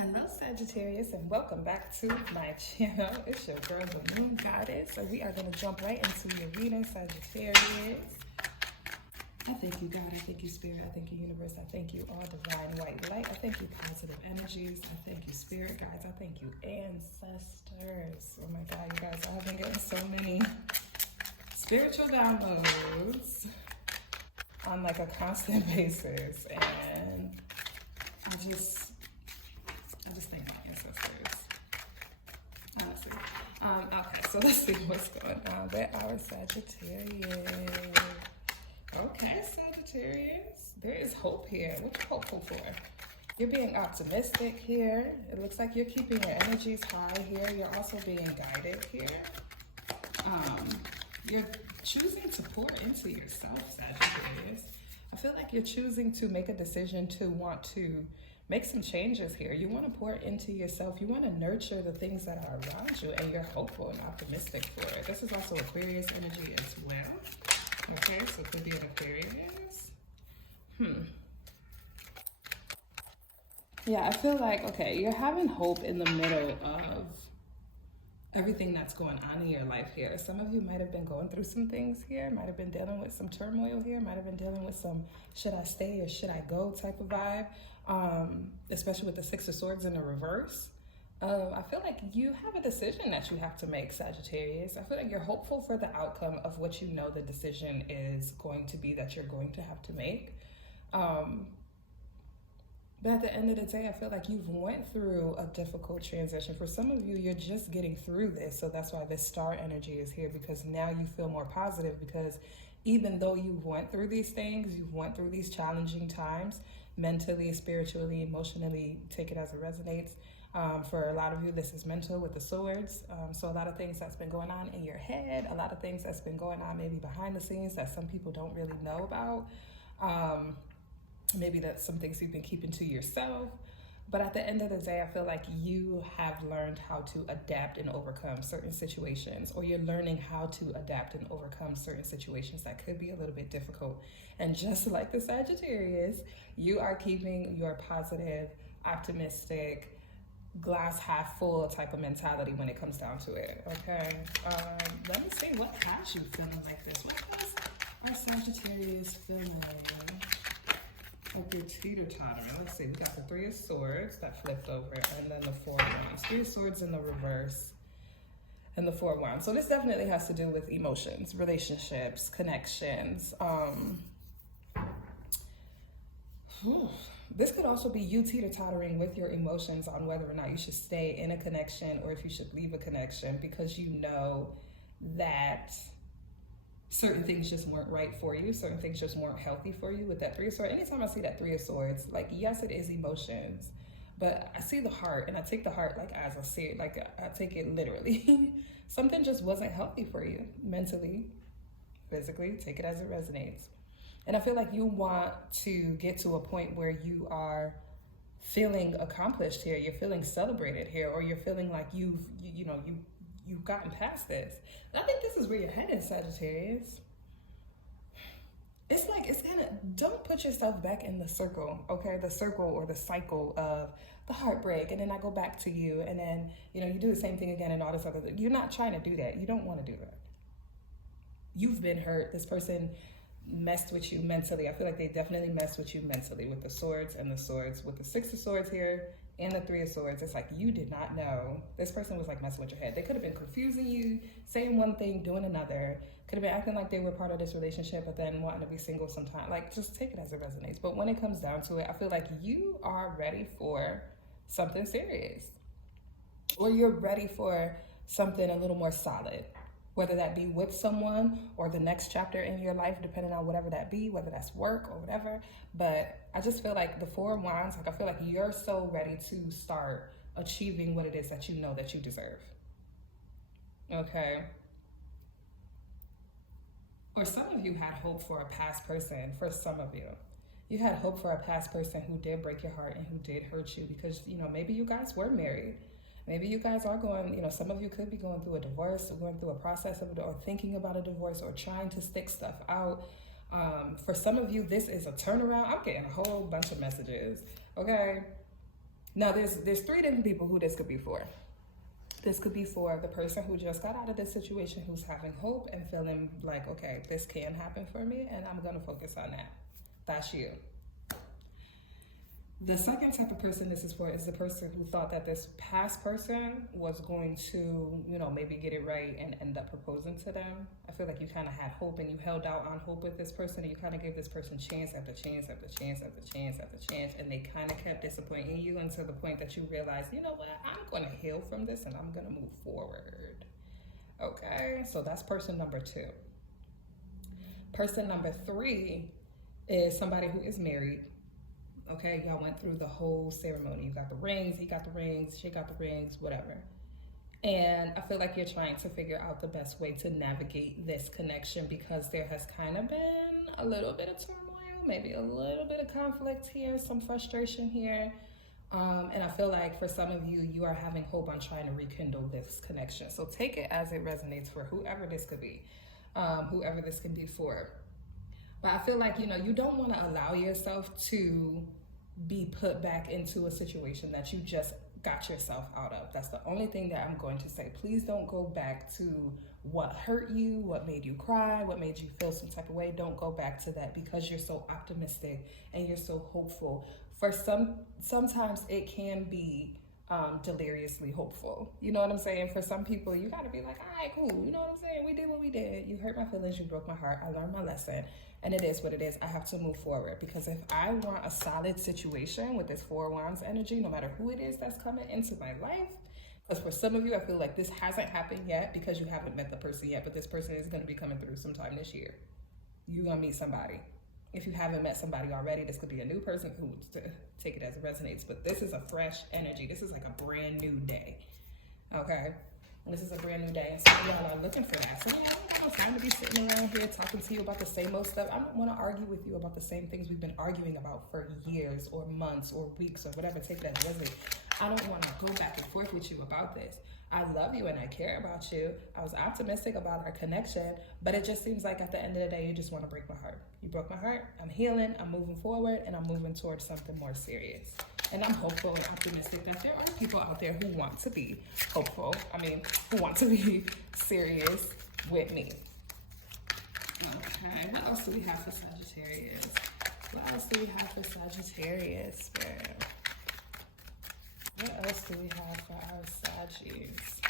Hello Sagittarius, and welcome back to my channel. It's your girl, the Moon Goddess. So we are going to jump right into your reading, Sagittarius. I thank you, God. I thank you, Spirit. I thank you, Universe. I thank you, all divine white light. I thank you, positive energies. I thank you, Spirit Guides. I thank you, ancestors. Oh my God, you guys, I have been getting so many spiritual downloads on like a constant basis, and I just thank my ancestors, honestly. Okay, so let's see what's going on with our Sagittarius. Okay, Sagittarius, there is hope here. What you hopeful for? You're being optimistic here. It looks like you're keeping your energies high here. You're also being guided here. You're choosing to pour into yourself, Sagittarius. I feel like you're choosing to make a decision to want to make some changes here. You want to pour into yourself. You want to nurture the things that are around you, and you're hopeful and optimistic for it. This is also Aquarius energy as well. Okay, so it could be an Aquarius. Yeah, I feel like, okay, you're having hope in the middle of everything that's going on in your life here. Some of you might have been going through some things here, might have been dealing with some turmoil here, might have been dealing with some should I stay or should I go type of vibe, especially with the Six of Swords in the reverse. I feel like you have a decision that you have to make, Sagittarius. I feel like you're hopeful for the outcome of what you know the decision is going to be that you're going to have to make. But at the end of the day, I feel like you've went through a difficult transition. For some of you, you're just getting through this. So that's why this star energy is here, because now you feel more positive, because even though you went through these things, you went through these challenging times, mentally, spiritually, emotionally, take it as it resonates. For a lot of you, this is mental with the swords. So a lot of things that's been going on in your head, a lot of things that's been going on maybe behind the scenes that some people don't really know about. Maybe that's some things you've been keeping to yourself. But at the end of the day, I feel like you have learned how to adapt and overcome certain situations, or you're learning how to adapt and overcome certain situations that could be a little bit difficult. And just like the Sagittarius, you are keeping your positive, optimistic, glass half full type of mentality when it comes down to it, okay? Let me see, what has you feeling like this? What has our Sagittarius feeling? Like you're teeter-tottering. Let's see, we got the Three of Swords that flipped over, and then the Four of Wands. Three of Swords in the reverse, and the Four of Wands. So this definitely has to do with emotions, relationships, connections. This could also be you teeter-tottering with your emotions on whether or not you should stay in a connection or if you should leave a connection, because you know that certain things just weren't right for you. Certain things just weren't healthy for you with that Three of Swords. Anytime I see that Three of Swords, like, yes, it is emotions, but I see the heart, and I take the heart like as I see it, like I take it literally. Something just wasn't healthy for you mentally, physically, take it as it resonates. And I feel like you want to get to a point where you are feeling accomplished here, you're feeling celebrated here, or you're feeling like you've gotten past this. And I think this is where you're headed, Sagittarius. It's like, it's kind of, don't put yourself back in the circle, okay? The circle or the cycle of the heartbreak, and then I go back to you, and then, you do the same thing again and all this other thing. You're not trying to do that. You don't want to do that. You've been hurt. This person messed with you mentally. I feel like they definitely messed with you mentally with the swords and the swords. With the Six of Swords here and the Three of Swords, it's like you did not know. This person was like messing with your head. They could have been confusing you, saying one thing, doing another. Could have been acting like they were part of this relationship, but then wanting to be single sometime. Like, just take it as it resonates. But when it comes down to it, I feel like you are ready for something serious. Or you're ready for something a little more solid. Whether that be with someone or the next chapter in your life, depending on whatever that be, whether that's work or whatever. But I just feel like the Four of Wands, like I feel like you're so ready to start achieving what it is that you know that you deserve. Okay? Or some of you had hope for a past person. For some of you, you had hope for a past person who did break your heart and who did hurt you, because, maybe you guys were married. Maybe you guys are going, some of you could be going through a divorce, or going through a process of it, or thinking about a divorce, or trying to stick stuff out. For some of you, this is a turnaround. I'm getting a whole bunch of messages, okay? Now, there's three different people who this could be for. This could be for the person who just got out of this situation, who's having hope and feeling like, okay, this can happen for me, and I'm going to focus on that. That's you. The second type of person this is for is the person who thought that this past person was going to, you know, maybe get it right and end up proposing to them. I feel like you kind of had hope and you held out on hope with this person, and you kind of gave this person chance after chance after chance after chance after chance, and they kind of kept disappointing you until the point that you realized, you know what, I'm going to heal from this and I'm going to move forward. Okay, so that's person number 2. Person number 3 is somebody who is married. Okay, y'all went through the whole ceremony. You got the rings, he got the rings, she got the rings, whatever. And I feel like you're trying to figure out the best way to navigate this connection, because there has kind of been a little bit of turmoil, maybe a little bit of conflict here, some frustration here. And I feel like for some of you, you are having hope on trying to rekindle this connection. So take it as it resonates for whoever this could be, whoever this can be for. But I feel like, you know, you don't want to allow yourself to be put back into a situation that you just got yourself out of. That's the only thing that I'm going to say. Please don't go back to what hurt you, what made you cry, what made you feel some type of way. Don't go back to that, because you're so optimistic and you're so hopeful. For sometimes it can be deliriously hopeful. You know what I'm saying? For some people, you got to be like, all right, cool. You know what I'm saying? We did what we did. You hurt my feelings. You broke my heart. I learned my lesson. And it is what it is. I have to move forward, because if I want a solid situation with this 4 Wands energy, no matter who it is that's coming into my life, because for some of you, I feel like this hasn't happened yet because you haven't met the person yet, but this person is going to be coming through sometime this year. You're going to meet somebody. If you haven't met somebody already, this could be a new person who would take it as it resonates, but this is a fresh energy. This is like a brand new day. Okay? This is a brand new day, and some of y'all are looking for that. So yeah, I don't got no time to be sitting around here talking to you about the same old stuff. I don't want to argue with you about the same things we've been arguing about for years or months or weeks or whatever. Take that as it. I don't want to go back and forth with you about this. I love you and I care about you. I was optimistic about our connection, but it just seems like at the end of the day, you just want to break my heart. You broke my heart. I'm healing. I'm moving forward, and I'm moving towards something more serious. And I'm hopeful and optimistic that there are people out there who want to be hopeful. Who want to be serious with me. Okay, what else do we have for Sagittarius? What else do we have for Sagittarius, man? What else do we have for our Saggies?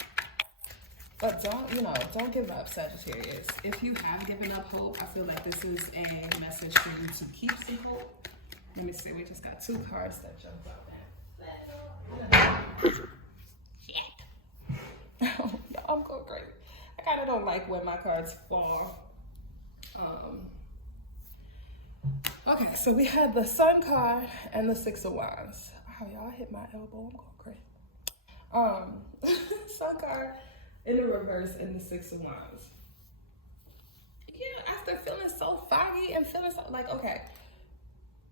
But don't give up, Sagittarius. If you have given up hope, I feel like this is a message for you to keep some hope. Let me see, we just got 2 cards that jumped out there. Shit. I'm going crazy. I kind of don't like when my cards fall. Okay, so we had the Sun card and the 6 of Wands. Oh, y'all hit my elbow. I'm going crazy. Sun card in the reverse and the 6 of Wands. Yeah, after feeling so foggy and feeling so like, okay,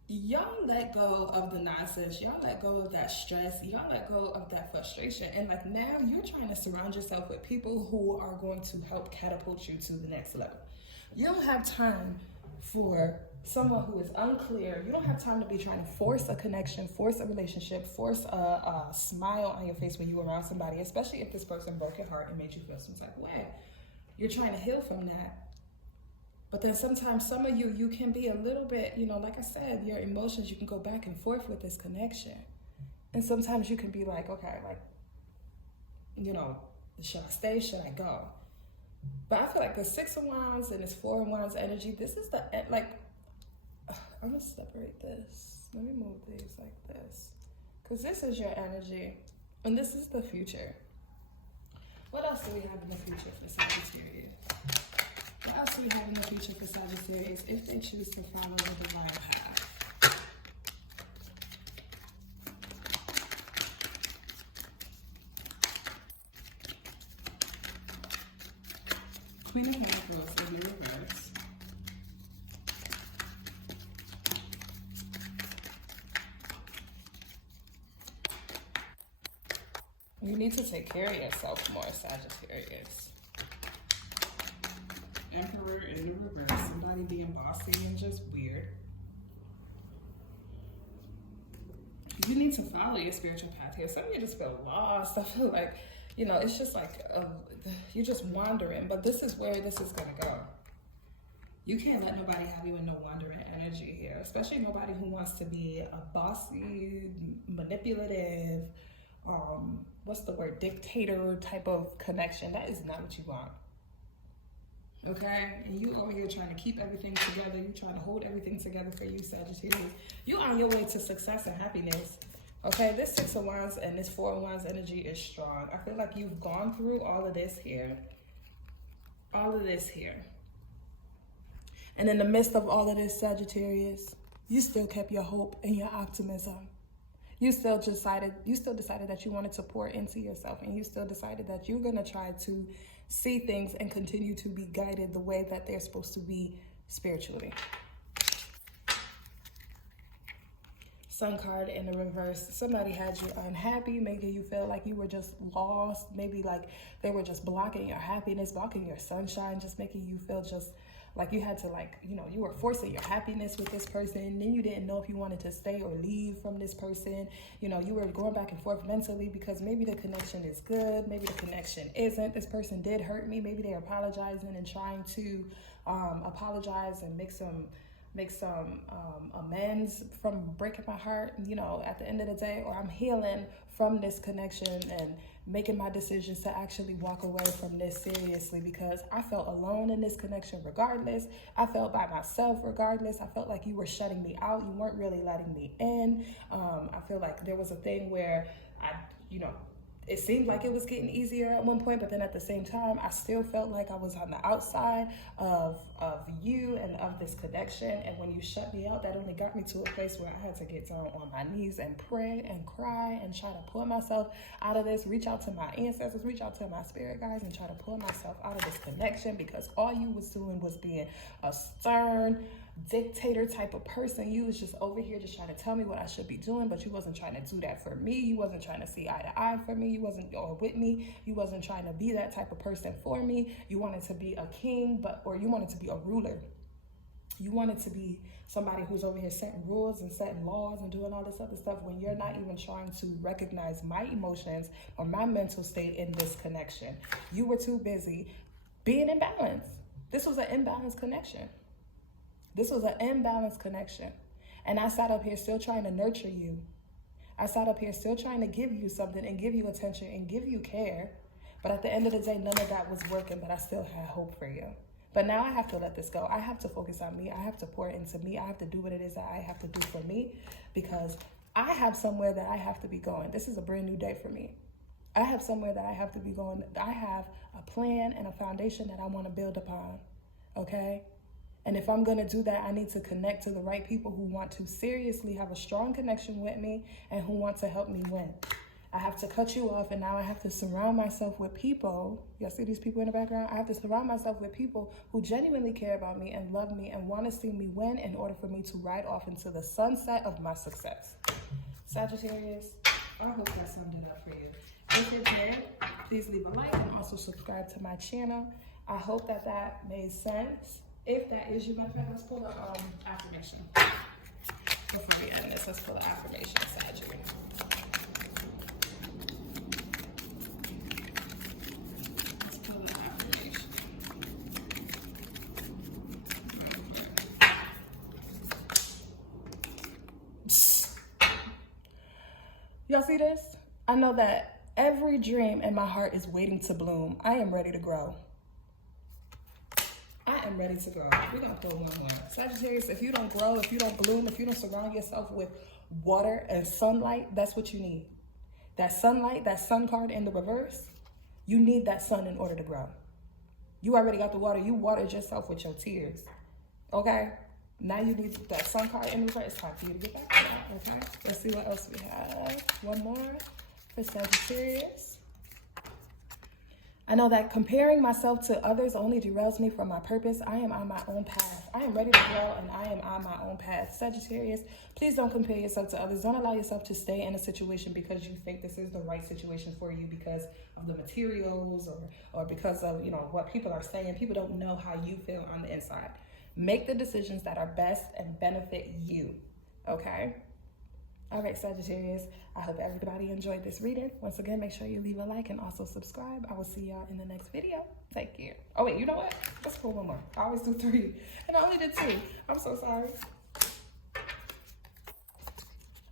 y'all let go of the nonsense. Y'all let go of that stress. Y'all let go of that frustration. And like now you're trying to surround yourself with people who are going to help catapult you to the next level. You don't have time for someone who is unclear. You don't have time to be trying to force a connection, force a relationship, force a smile on your face when you're around somebody, especially if this person broke your heart and made you feel some type of way. You're trying to heal from that. But then sometimes some of you can be a little bit, like I said, your emotions, you can go back and forth with this connection. And sometimes you can be like, okay, should I stay? Should I go? But I feel like the 6 of Wands and this 4 of Wands energy, this is I'm going to separate this. Let me move these like this. Because this is your energy. And this is the future. What else do we have in the future for Sagittarius? What else do we have in the future for Sagittarius if they choose to follow the divine path? Queen of Pentacles in the reverse. You need to take care of yourself more, Sagittarius. Emperor in the reverse. Somebody being bossy and just weird. You need to follow your spiritual path here. Some of you just feel lost. I feel like, it's just like you're just wandering. But this is where this is going to go. You can't let nobody have you in no wandering energy here, especially nobody who wants to be a bossy, manipulative, dictator type of connection. That is not what you want. Okay? And you over here trying to keep everything together. You trying to hold everything together for you, Sagittarius. You on your way to success and happiness. Okay? This Six of Wands and this Four of Wands energy is strong. I feel like you've gone through all of this here. All of this here. And in the midst of all of this, Sagittarius, you still kept your hope and your optimism. You still decided that you wanted to pour into yourself, and you still decided that you're going to try to see things and continue to be guided the way that they're supposed to be spiritually. Sun card in the reverse. Somebody had you unhappy, making you feel like you were just lost. Maybe like they were just blocking your happiness, blocking your sunshine, just making you feel just like you had to you were forcing your happiness with this person. Then you didn't know if you wanted to stay or leave from this person. You were going back and forth mentally because maybe the connection is good. Maybe the connection isn't. This person did hurt me. Maybe they're apologizing and trying to apologize and make some amends from breaking my heart, at the end of the day. Or I'm healing from this connection and making my decisions to actually walk away from this seriously, because I felt alone in this connection regardless. I felt by myself regardless. I felt like you were shutting me out. You weren't really letting me in. I feel like there was a thing where it seemed like it was getting easier at one point, but then at the same time, I still felt like I was on the outside of you and of this connection. And when you shut me out, that only got me to a place where I had to get down on my knees and pray and cry and try to pull myself out of this, reach out to my ancestors, reach out to my spirit guides, and try to pull myself out of this connection, because all you was doing was being a stern dictator type of person. You was just over here just trying to tell me what I should be doing, but you wasn't trying to do that for me. You wasn't trying to see eye to eye for me. You wasn't with me. You wasn't trying to be that type of person for me. You wanted to be a king, or you wanted to be a ruler. You wanted to be somebody who's over here setting rules and setting laws and doing all this other stuff, when you're not even trying to recognize my emotions or my mental state in this connection. You were too busy being imbalanced. This was an imbalanced connection. This was an imbalanced connection. And I sat up here still trying to nurture you. I sat up here still trying to give you something and give you attention and give you care. But at the end of the day, none of that was working, but I still had hope for you. But now I have to let this go. I have to focus on me. I have to pour into me. I have to do what it is that I have to do for me, because I have somewhere that I have to be going. This is a brand new day for me. I have somewhere that I have to be going. I have a plan and a foundation that I want to build upon, okay? And if I'm going to do that, I need to connect to the right people who want to seriously have a strong connection with me and who want to help me win. I have to cut you off, and now I have to surround myself with people. Y'all see these people in the background? I have to surround myself with people who genuinely care about me and love me and want to see me win in order for me to ride off into the sunset of my success. Sagittarius, I hope that summed it up for you. If it did, please leave a like and also subscribe to my channel. I hope that made sense. If that is you, matter of fact, let's pull the affirmation. Before we end this, let's pull the affirmation, Sagittarius. Let's pull the affirmation. Y'all see this? I know that every dream in my heart is waiting to bloom. I am ready to grow. I'm ready to grow. We're going to pull one more. Sagittarius, if you don't grow, if you don't bloom, if you don't surround yourself with water and sunlight, that's what you need. That sunlight, that sun card in the reverse, you need that sun in order to grow. You already got the water. You watered yourself with your tears. Okay? Now you need that sun card in the reverse. It's time for you to get back to that. Okay? Let's see what else we have. One more for Sagittarius. I know that comparing myself to others only derails me from my purpose. I am on my own path. I am ready to grow, and I am on my own path. Sagittarius, please don't compare yourself to others. Don't allow yourself to stay in a situation because you think this is the right situation for you because of the materials or because of, what people are saying. People don't know how you feel on the inside. Make the decisions that are best and benefit you, okay? All right, Sagittarius, I hope everybody enjoyed this reading. Once again, make sure you leave a like and also subscribe. I will see y'all in the next video. Take care. Oh, wait, you know what? Let's pull one more. I always do 3, and I only did 2. I'm so sorry.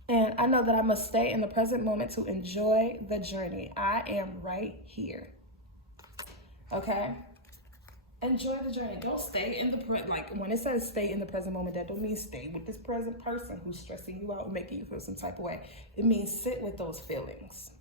And I know that I must stay in the present moment to enjoy the journey. I am right here. Okay? Enjoy the journey. Don't stay in the like when it says stay in the present moment, that don't mean stay with this present person who's stressing you out and making you feel some type of way. It means sit with those feelings.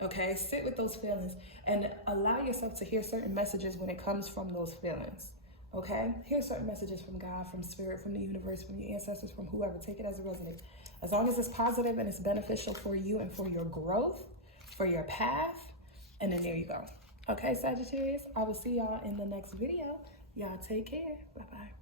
Okay? Sit with those feelings and allow yourself to hear certain messages when it comes from those feelings. Okay? Hear certain messages from God, from spirit, from the universe, from your ancestors, from whoever. Take it as it resonates. As long as it's positive and it's beneficial for you and for your growth, for your path, and then there you go. Okay, Sagittarius, I will see y'all in the next video. Y'all take care. Bye-bye.